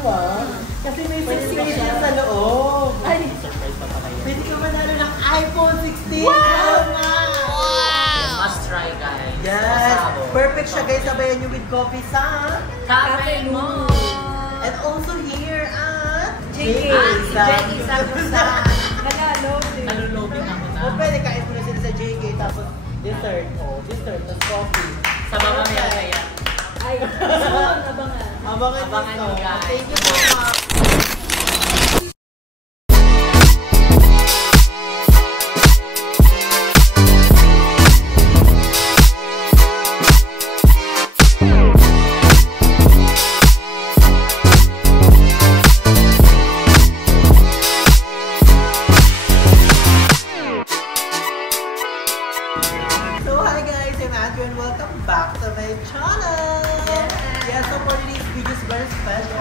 ba? Kasi may surprise siya sa loob. Ay, surprise pa pala yan. Pwede ka manalo ng iPhone 16. Wow! Wow! Must try, guys. Yes! Perfect siya, guys. Sabayan nyo with coffee sa Cafe mo! And also here at JK. JK Sagusa. Nalulobing ako na. O pwede kain mo na sila sa JK tapos dessert. O, dessert, tapos coffee. Sa baba may kaya. Ay, abangan. Abangan nyo, guys. Thank you so much. And welcome back to my channel! Yes, so for today's video is very special!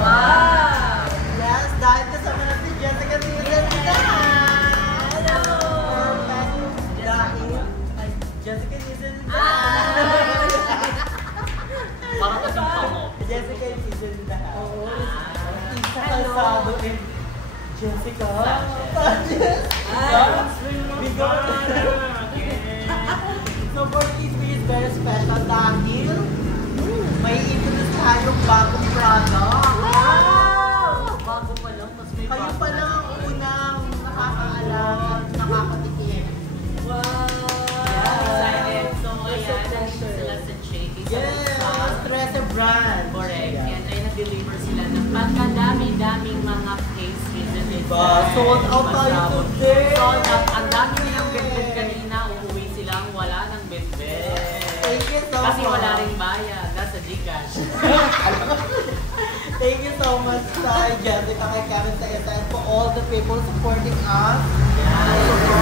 Wow! Yes, dahil kasama natin si Jessica Nielsen! Hello! Dahil Jessica Nielsen! Parang kasing pango. Jessica Nielsen na. Oo. Isa kalsado and Jessica! So for today's video is very special dahil may introduce tayong bagong product. Wow! Bago pa lang, mas may Kayo pa lang ang unang nakakaalam at nakakatikim. Wow! Excited. So, ayan, nandito sila sa Shaky. Yes! Stress brand. Correct. Yan ay nag-deliver sila ng pagkadami-daming mga pastries and Diba? Sold out tayo today! Sold out. Ang dami nilang bed kanina. Uuwi silang wala ng bed. Thank you so Kasi much. wala rin bayad. Nasa Gcash. Thank you so much sa Jessica, kay Karen sa isa, and for all the people supporting us. Thank you so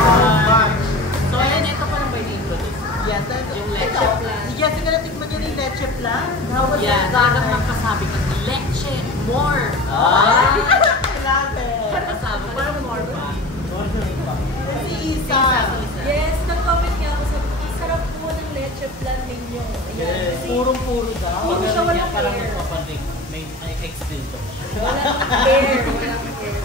much. So, ayan, ito pa lang ba i-introduce? Yes, and Yung leche plan. Si Jessica, natikman niyo yung leche plan. How was Yan, it? talagang magkasabi ng leche more. Love it. Magkasabi, parang more pa. Si Isa. Yes, nag-comment nga ako sa sarap po ng leche plan ninyo. Ayan. Yes. Kasi Purong-puro daw. Puro siya walang Parang hair. magpapaling. May ex dito. walang hair. Walang hair.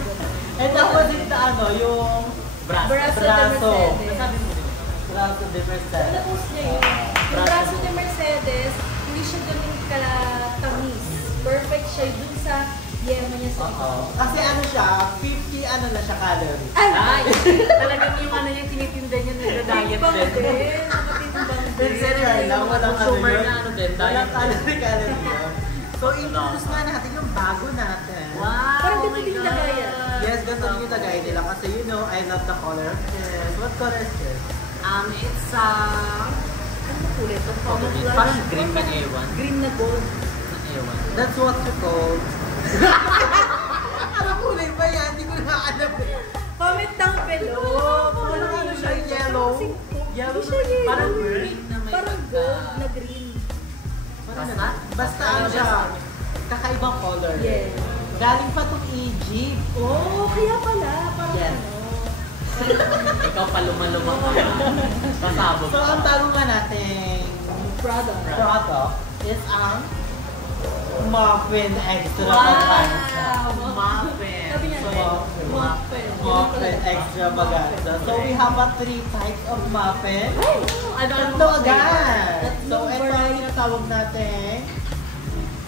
And tapos yung ano, yung Braso. Braso de Braso. Mercedes. Nasabi mo din. braso de Mercedes. Na-post niya yun. Yung braso de Mercedes, hindi siya ganun katamis. Perfect siya dun sa yema niya sa Kasi ano siya, 50 ano na siya calories. Ay! Talagang yung ano yung tinitinda niya nag-diet Timbang din. din. Nakatimbang din. Sincerely lang, walang ano Consumer yun. na ano din, Walang diet. calorie yun. So, introduce nga natin yung bago natin. Wow! Parang oh ganito my din God. lagayan. Yes, gusto niyo yung tagay nila kasi you know, I love the color of this. What color is this? It's Ano na kulay ito? Camouflage. parang green na ewan. Green na gold. Na ewan. That's what you call. Ano kulay ba yan? Hindi ko na alam. Comment down below. Parang ano siya, yellow. Hindi siya yellow. Parang green na may Parang gold na green. Basta? Basta ano siya, kakaibang color. Yes. Galing pa itong Egypt. Oh, kaya pala. Parang Yes. ano. Ikaw pa lumalumang ka na. Pasabog So, ang ka. bago nga nating Product. product is ang muffin extra Wow! vaganza. Muffin. Sabi niya, So, muffin. Muffin extra vaganza. So, we have 3 types of muffin. Ano Tatlo agad. Tatlong So, ito ang variety. tinatawag natin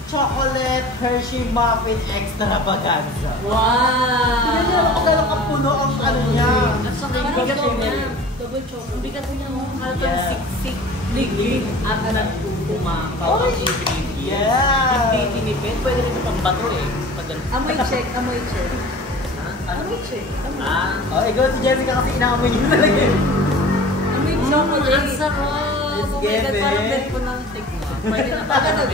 chocolate Hershey muffin extravaganza. Wow! Ganun ang puno ang ano niya. At saka yung Parang bigat double niya. niya. Double chocolate. Bigat niya mo. Halatang Yeah. siksik, liglig, at nagkukumapaw ang ingredients. Yeah. Hindi tinipid. Pwede rin pang bato eh. Amoy check, amoy check. Ano? Amoy check. Amoy. Oh, ikaw si Jessica kasi inaamoy niyo talaga yun. Amoy Ang chocolate. sarap! It's Oh my God, given. parang dali ko nang tignan. Pwede na pa Agad.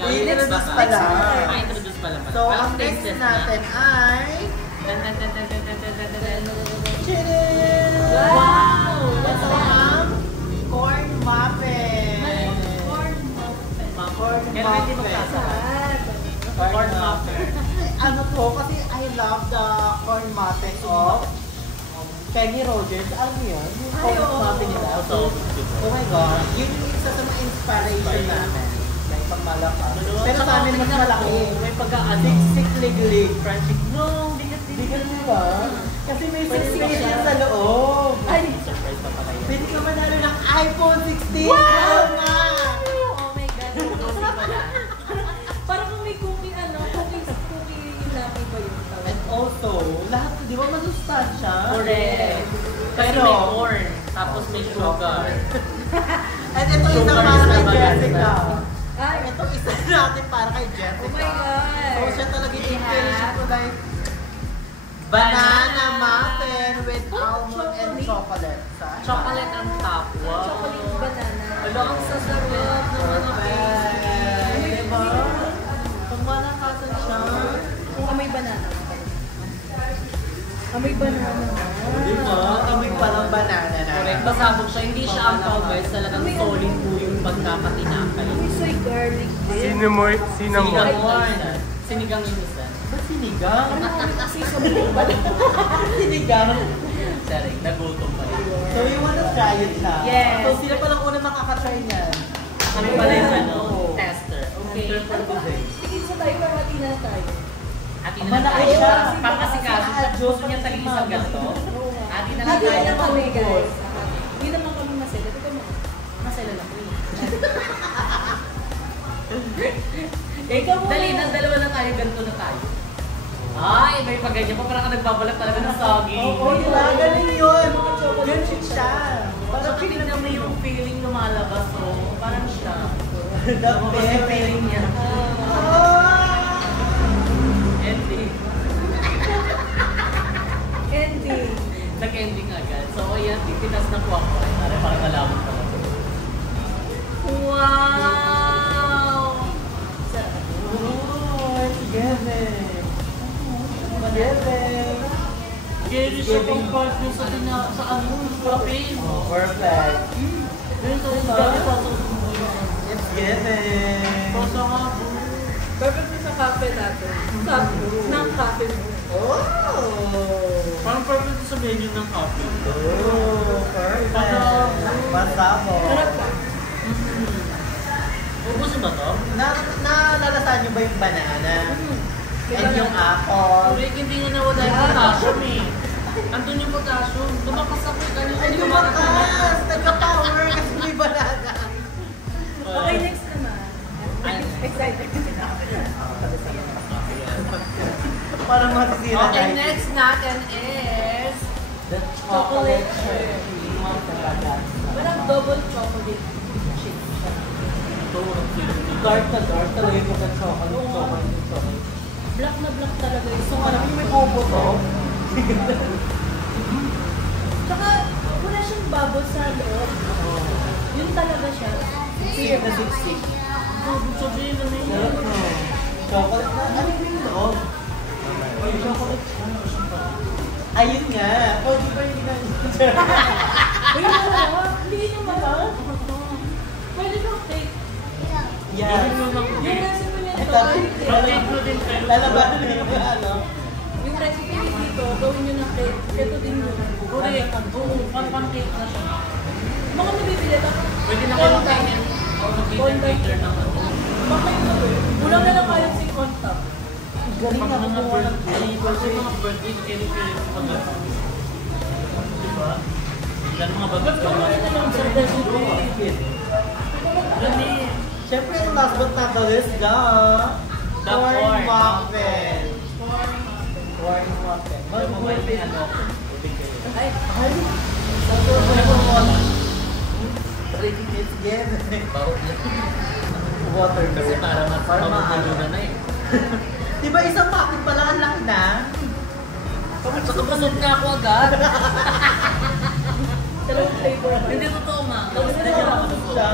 I-introduce pa lang. I-introduce pa lang. So, ang next natin ay Wow! ito ang corn muffin. Corn muffin. Corn Kaya pwede muffin. magkasarap. Corn Corn muffin. Ano to? Kasi I love the corn muffin of Kenny Rogers. Alam mo yun? Yung Ay, corn oo. muffin nila. So, oh my God. Yun yung isa sa mga inspiration namin. Like, pang malakas. Pero sa amin mas malaki. may pag-ano. Siksik-lig-lig. Crunchy. No, bigat Hindi ka ba? Kasi may siksik yan sa loob. Ay! Surprise pa pala yan. Pwede ka manalo ng iPhone 16. Wow! Oo nga. Oh my God. Parang kung may cookie, cookie yung namin ba yun? And also, lahat, di ba masustansya? Correct. Kasi Pero, may corn, tapos may sugar. and ito isa Sugar para is kay the Jessica. Ay! Ito isa natin para kay Jessica. Oh my God! So, siya talaga yung We inspiration have ko like banana muffin with almond and chocolate. Chocolate ang top. Wow. Chocolate banana. Alo, ang sasarap ng mga Perfect. Diba? Pag malakasan siya. Kung amoy banana. Amoy banana. Diba? Amoy palang banana na. Correct. Pasabog siya. Hindi siya ang guys. Talagang solid po yung pagkakatinapay. Amoy soy garlic din. Cinnamon. Sinigang inusan. Ba't sinigang? Ano kami kasi sa buong Sinigang? Sorry, nagutom pa rin. So you wanna try it na? Yes. So sila palang una makakatry niyan. Kami pala yung tester. Okay. For today. Tigil sa tayo, parati na tayo. Ati na lang Malaki tayo. siya. Papasikaso siya. Gusto niya taging isang ganito. Ati na lang Hindi tayo. na kami, guys. Hindi naman kami masela. Ito mo. Masela lang. Ikaw mo. Dali na, dalawa na tayo. Ganito na tayo. Ay, may pag-ganyan pa. Parang ka nagbabalak talaga ng saging. Oo, diba? Galing yun. Ganun siya. Parang tingnan mo yung feeling lumalabas. So, parang siya. The Lumabas yung feeling niya. Ending. Ending. Nag-ending agad. So, ayan, titinas na po ako. Parang nalaman pa lang. Wow! Sarap. Oh, together. Together. Gary siya pang partner sa ano, kapin. Perfect. Yun, so, dami sa It's given. Kosa nga po. Perfect na sa cafe natin. Ng cafe mo. Oh! Parang perfect sa menu ng coffee. Oh, perfect. Masamo. Sarap ba? Ubusin ba to? Nalalasan niyo ba yung banana? And yung apple? Uri, hindi nga nawala yung potassium eh. Andun yung potassium. Tumakas ako eh. Kanina And hindi yung kumakas naman. makas! Nagka-power kasi may banana. Okay, next naman. Excited. Parang masisira Okay, tayo. next natin is... The chocolate chip. Parang double chocolate shake siya. Dark na dark talaga yung chocolate. Black na black talaga yung So, parang may kubo to. Tsaka, wala siyang bubble sa loob. Yun talaga siya. Siksik na siksik. Sabihin na may Sarap no. Chocolate na. Ano yung loob? May chocolate siya. Ayun nga. Oh, di ba yung Uy, wala. Hindi niyo ba? Pwede kang cake. Yeah. Yung recipe niya ito, Lalabanan na yung ano. yung recipe niya dito, gawin niyo ng cake. Ito din yun. Correct. Oo, pang-cake na siya. Baka nabibili ka. Pwede na kayo kainin. O mag-eat later ng ano. Baka yun. Kulang na lang kayo si on top. Galing na Mga kumuha ng birthday, kasi mga birthday, kiri-kiri sa mga diba? Ilan mga bagat ka Baka na lang sa recipe. Gani. Siyempre, yung last but not the least, the corn muffin. Corn muffin. Ano mo yung ano? Ay, Ay! It's given. Water Kasi para mapagulungan na eh. Diba isang packet pala ang laki na? Sa kapasok na ako agad. dalawang flavor. Hindi totoo ma. Tapos na siya nakasok siya.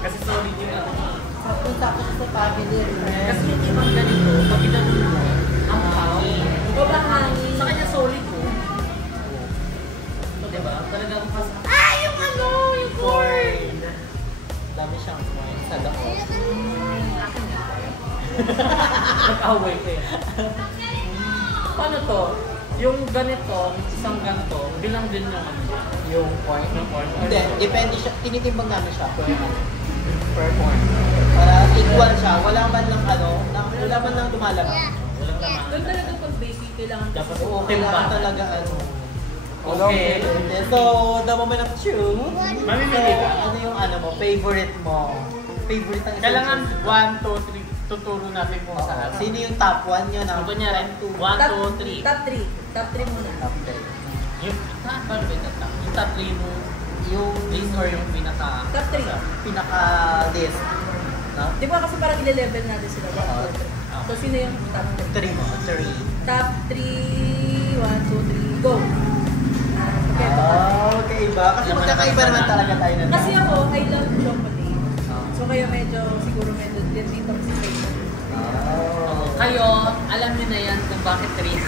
Kasi solid yung ano. Sakto-sakto sa packet yun. Kasi yung ibang ganito, pag ginagawa mo, ang hangin. O ba hangin? Sa kanya solid ko. Diba? Talagang pas... Ah! Yung ano! Yung corn! Dami siyang corn sa dako. Akin nga. Nag-away kayo. Paano to? Yung ganito, isang ganito, bilang din yung ano. Yung corn? Yung corn. Hindi, depende siya. Tinitimbang namin siya per corn. Para equal siya. Wala man lang ano, wala man lang lumalabas. Walang laman. Doon talaga pag baby, kailangan Dapat kasi- okay. Kailangan talaga ano. Okay. So, the moment of truth. Mamimili ka. Ano yung ano mo, favorite mo? Favorite ang isang Kailangan choice. 1, 2, 3. Tuturo natin kung Oo. saan. Sino yung top 1 nyo na? So, kunyari, 1, 2, 3. Top 3. Top 3 muna. Top 3. Yung, saan ba ba yung top? Yung top 3 mo, Yung list or yung pinaka... Top 3. pinaka-list. No? Di ba kasi parang ile-level natin sila. Oo. So, sino yung top 3? 3 mo. 3. Top 3, 1, 2, 3, go! Okay, Okay ba? Kasi magkakaiba naman talaga tayo na. Kasi ako, I love chocolate. So, kaya medyo, siguro medyo, dito kasi kayo. Kayo, alam niyo na yan kung bakit 3.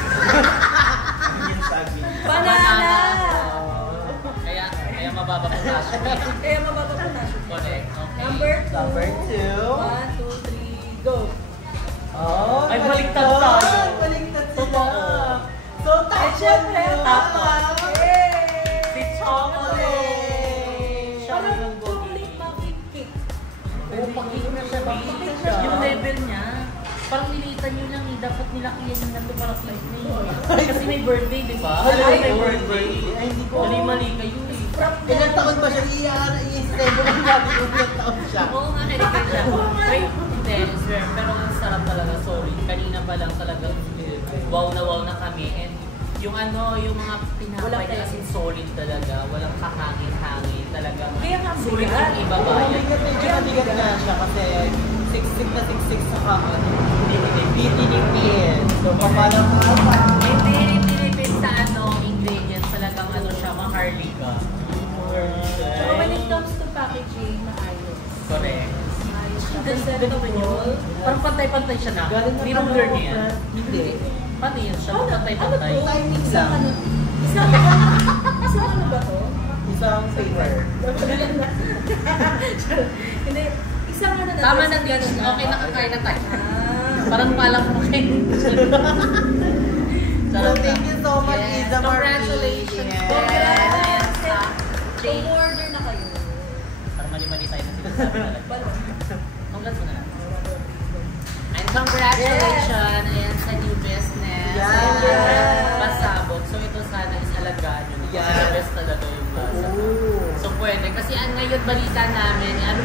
Yung sabi. Banana! Kaya mababa po tayo. Kaya mababa po natin. Correct. Okay. Number 2. Number 2. 1, 2, 3, go! Oh, Ay, baliktad tayo. Baliktad sila. Totoo. So, top Ay, syempre, one top yun. one. Si Yay! Chocolate. Parang Chocolate chocolate mountain cake. Oo, pag-iin na siya, babe. Yung level niya, parang nilitan nyo lang eh. Dapat nilakihan yung nando para slide na yun. Kasi may birthday, di ba? Ay, Alam mo, may ay, birthday. Ay, hindi ko. Mali-mali kayo eh. Ilang taon ba siya? I-stable lang natin kung ilang taon siya. Oo nga, kailangan siya. Wait, hindi, swear. Pero ang sarap talaga, sorry. Kanina pa lang talaga, wow na kami. And yung ano, yung mga pinapay Walang na kasi solid talaga. Walang kahangin-hangin talaga. Kaya nga, Sulit bigat. yung iba ba? Medyo mabigat na siya kasi siksik na siksik sa kaman. Tinipin. So, papalang apa. Hindi, pinipin sa ano, ingredients. Talagang ano siya, maharlika. So, when it comes to packaging, maayos. Correct. Maayos siya. Presentable. Parang pantay-pantay siya na. Hindi mo blur niya yan. Hindi. Paano yun siya? Pantay-pantay. Timing lang. Isang ano ba to? Isang paper. Hindi. Isang ano na. Tama na, isang Tix. ganun Okay, nakakain na tayo. Ah. Parang palang mo kayo. So, thank you so much, Yes, Iza Marie. congratulations. Yes. Congratulations. Umorder na kayo. Parang mali-mali tayo na sinasabi talaga. Balon. Congrats mo na lang. And congratulations ayan, sa new business. Yes. Ayan, pasabog. So ito sana is alagaan nyo. Yes. Kasi the best talaga yung plaza. Oh. So pwede. Kasi ang ngayon balita namin, ano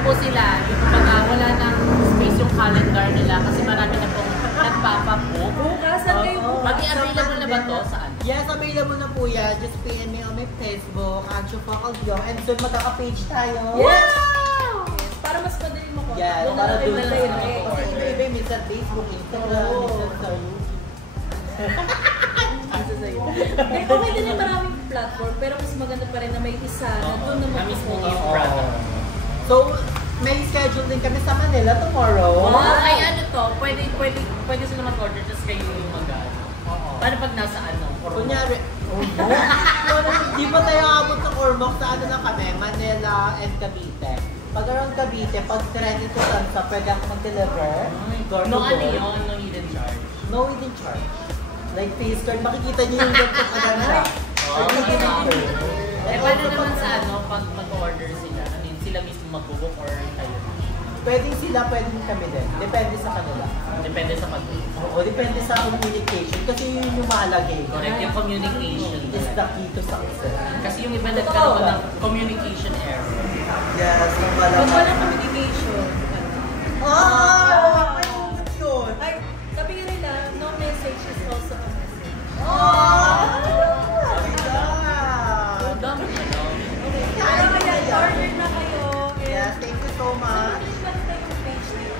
po sila, yung kumbaga wala nang space yung calendar nila kasi marami na pong nagpapabook. Bukas, saan kayo Oo. bukas? Mag-i-available na ba to? Saan? Yes, available na po yan. Just PM me on my Facebook, Ancho Pakalyo, and soon magkaka-page tayo. Yes! Para mas madali mo ko. Yes, Doon na para lang doon kayo na lalagay. Kasi iba-iba, minsan Facebook, Instagram, Oo. minsan sa YouTube. Eh, okay din yung maraming platform, pero mas maganda pa rin na may isa na doon na Na mismo mag-focus. yung Oo. product. So, may schedule din kami sa Manila tomorrow. Oh, ay ano to, pwede sila mag-order just kayo yung mag-ano. Oo. Paano pag nasa ano? Kunyari, di ba tayo abot sa Ormoc sa ano lang kami, Manila and Cavite. Pag around Cavite, pag trending to Sansa, pwede ako mag-deliver. Door to No ano door. yun, no hidden charge. No hidden charge. Like face card, makikita niyo yung ganito kaganda. Oh, Hidden wow. card. Eh, And paano also, naman pag- sa ano, pag mag-order sila? I mean, sila mismo mag-book or kayo? Pwedeng sila, pwedeng kami din. Depende sa kanila. Depende sa pag-book. O depende sa communication. Kasi yun yung mahalaga eh. Correct, yung communication. Is the key to success. Kasi yung iba nagkaroon ng communication error. Yes, yung Kung walang communication. Ah! Yun! Ay, sabi nga nila, no message is also a message. So, dami na, no? Okay. Kaya kaya, order na kayo. Yes, thank you so much. Saan kayong page dito?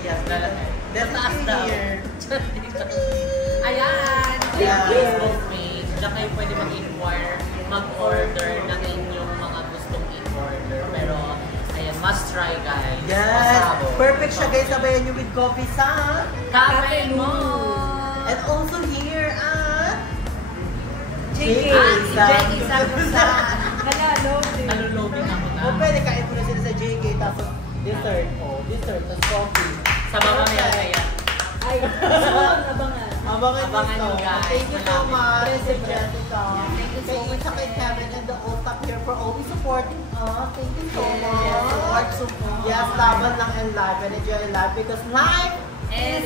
Yes, There's taas daw. here. Ayan! Yeah. Facebook page. Diyan kayo pwede mag-inquire, mag-order ng inyong mga gustong in-order. Pero, ayan, must try guys. Yes! Pasabog. Perfect siya guys, sabayan nyo with coffee sa. Cafe mo! And also here at JK. JK Sangusan. Nanalo. Nalulobing ako na. O pwede kain mo na sila sa JK, tapos dessert. O, dessert, tapos coffee. Sa mga meron kaya. Ay, soon, abangan. Abangan nyo, nyo. guys. Thank you so much, Malapit. Jessica. Thank you so Kay much, Isa, kay Kevin, and the whole staff here for always supporting us. Thank you so much. Support. Yes, laban lang and live and enjoy life because life And